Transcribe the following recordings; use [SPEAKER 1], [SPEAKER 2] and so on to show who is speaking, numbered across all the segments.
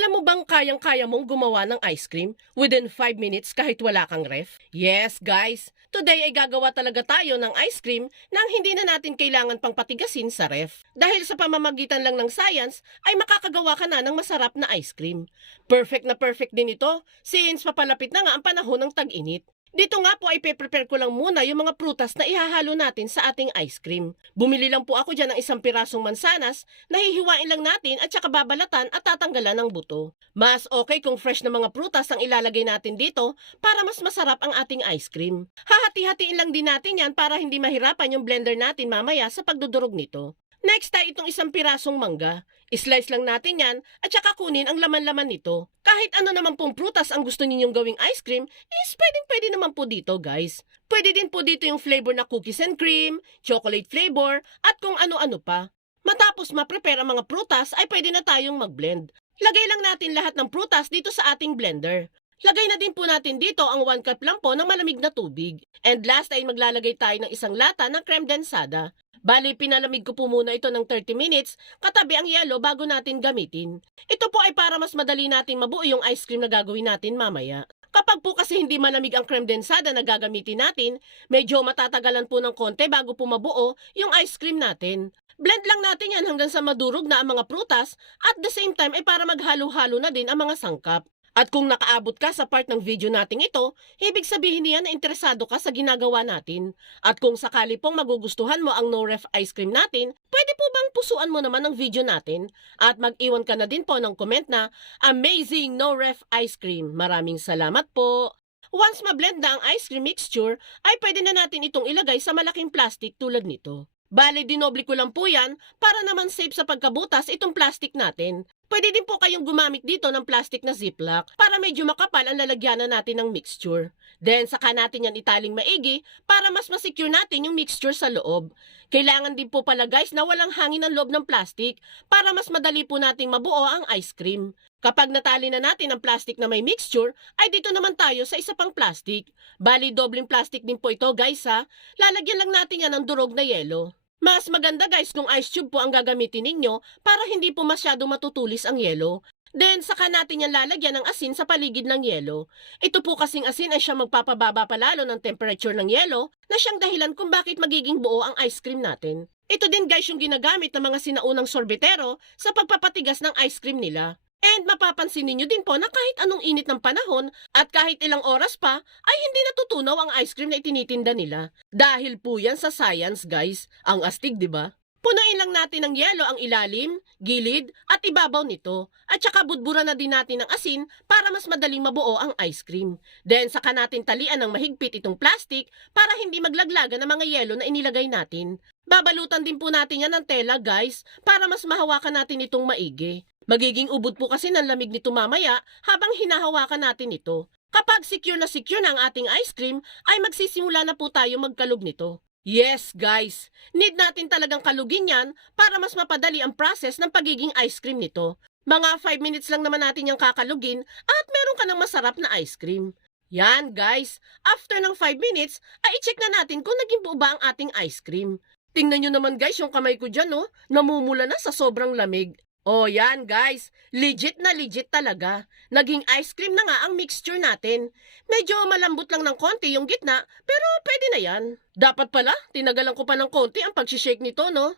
[SPEAKER 1] Alam mo bang kayang-kaya mong gumawa ng ice cream within 5 minutes kahit wala kang ref? Yes, guys. Today ay gagawa talaga tayo ng ice cream nang hindi na natin kailangan pang patigasin sa ref. Dahil sa pamamagitan lang ng science ay makakagawa ka na ng masarap na ice cream. Perfect na perfect din ito since papalapit na nga ang panahon ng tag-init. Dito nga po ay pe-prepare ko lang muna yung mga prutas na ihahalo natin sa ating ice cream. Bumili lang po ako dyan ng isang pirasong mansanas, nahihiwain lang natin at saka babalatan at tatanggalan ng buto. Mas okay kung fresh na mga prutas ang ilalagay natin dito para mas masarap ang ating ice cream. Hahati-hatiin lang din natin yan para hindi mahirapan yung blender natin mamaya sa pagdudurog nito. Next tayo itong isang pirasong mangga. Islice lang natin yan at saka kunin ang laman-laman nito. Kahit ano naman pong prutas ang gusto ninyong gawing ice cream, is pwedeng pwede naman po dito guys. Pwede din po dito yung flavor na cookies and cream, chocolate flavor, at kung ano-ano pa. Matapos ma-prepare ang mga prutas ay pwede na tayong mag-blend. Lagay lang natin lahat ng prutas dito sa ating blender. Lagay na din po natin dito ang 1 cup lang po ng malamig na tubig. And last ay maglalagay tayo ng isang lata ng creme densada. Bali, pinalamig ko po muna ito ng 30 minutes, katabi ang yelo bago natin gamitin. Ito po ay para mas madali nating mabuo yung ice cream na gagawin natin mamaya. Kapag po kasi hindi malamig ang creme densada na gagamitin natin, medyo matatagalan po ng konti bago po mabuo yung ice cream natin. Blend lang natin yan hanggang sa madurog na ang mga prutas at the same time ay para maghalo-halo na din ang mga sangkap. At kung nakaabot ka sa part ng video nating ito, ibig sabihin niyan na interesado ka sa ginagawa natin. At kung sakali pong magugustuhan mo ang no-ref ice cream natin, pwede po bang pusuan mo naman ang video natin? At mag-iwan ka na din po ng comment na, Amazing no-ref ice cream. Maraming salamat po. Once mablend na ang ice cream mixture, ay pwede na natin itong ilagay sa malaking plastic tulad nito. Bale, dinoble ko lang po yan para naman safe sa pagkabutas itong plastic natin. Pwede din po kayong gumamit dito ng plastic na ziplock para medyo makapal ang lalagyanan natin ng mixture. Then, saka natin yan italing maigi para mas masecure natin yung mixture sa loob. Kailangan din po pala guys na walang hangin ang loob ng plastic para mas madali po nating mabuo ang ice cream. Kapag natali na natin ang plastic na may mixture, ay dito naman tayo sa isa pang plastic. Bali, dobling plastic din po ito guys ha. Lalagyan lang natin yan ng durog na yelo. Mas maganda guys kung ice tube po ang gagamitin ninyo para hindi po masyado matutulis ang yelo. Then, saka natin yan lalagyan ng asin sa paligid ng yelo. Ito po kasing asin ay siyang magpapababa palalo ng temperature ng yelo na siyang dahilan kung bakit magiging buo ang ice cream natin. Ito din guys yung ginagamit ng mga sinaunang sorbetero sa pagpapatigas ng ice cream nila. And mapapansin ninyo din po na kahit anong init ng panahon at kahit ilang oras pa ay hindi natutunaw ang ice cream na itinitinda nila. Dahil po yan sa science guys, ang astig ba? Punuin lang natin ng yelo ang ilalim, gilid at ibabaw nito at saka budbura na din natin ng asin para mas madaling mabuo ang ice cream. Then saka natin talian ng mahigpit itong plastic para hindi maglaglagan ng mga yelo na inilagay natin. Babalutan din po natin yan ng tela guys para mas mahawakan natin itong maigi. Magiging ubod po kasi ng lamig nito mamaya habang hinahawakan natin ito. Kapag secure na secure na ang ating ice cream, ay magsisimula na po tayo magkalog nito. Yes, guys. Need natin talagang kalugin yan para mas mapadali ang process ng pagiging ice cream nito. Mga 5 minutes lang naman natin yung kakalugin at meron ka ng masarap na ice cream. Yan, guys. After ng 5 minutes, ay i-check na natin kung naging buo ba ang ating ice cream. Tingnan nyo naman guys yung kamay ko dyan, no? Namumula na sa sobrang lamig. Oh, yan guys. Legit na legit talaga. Naging ice cream na nga ang mixture natin. Medyo malambot lang ng konti yung gitna, pero pwede na yan. Dapat pala, tinagalan ko pa ng konti ang pag-shake nito, no?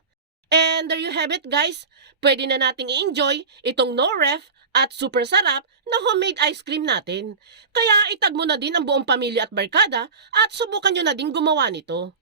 [SPEAKER 1] And there you have it guys. Pwede na nating i-enjoy itong no ref at super sarap na homemade ice cream natin. Kaya itag mo na din ang buong pamilya at barkada at subukan nyo na din gumawa nito.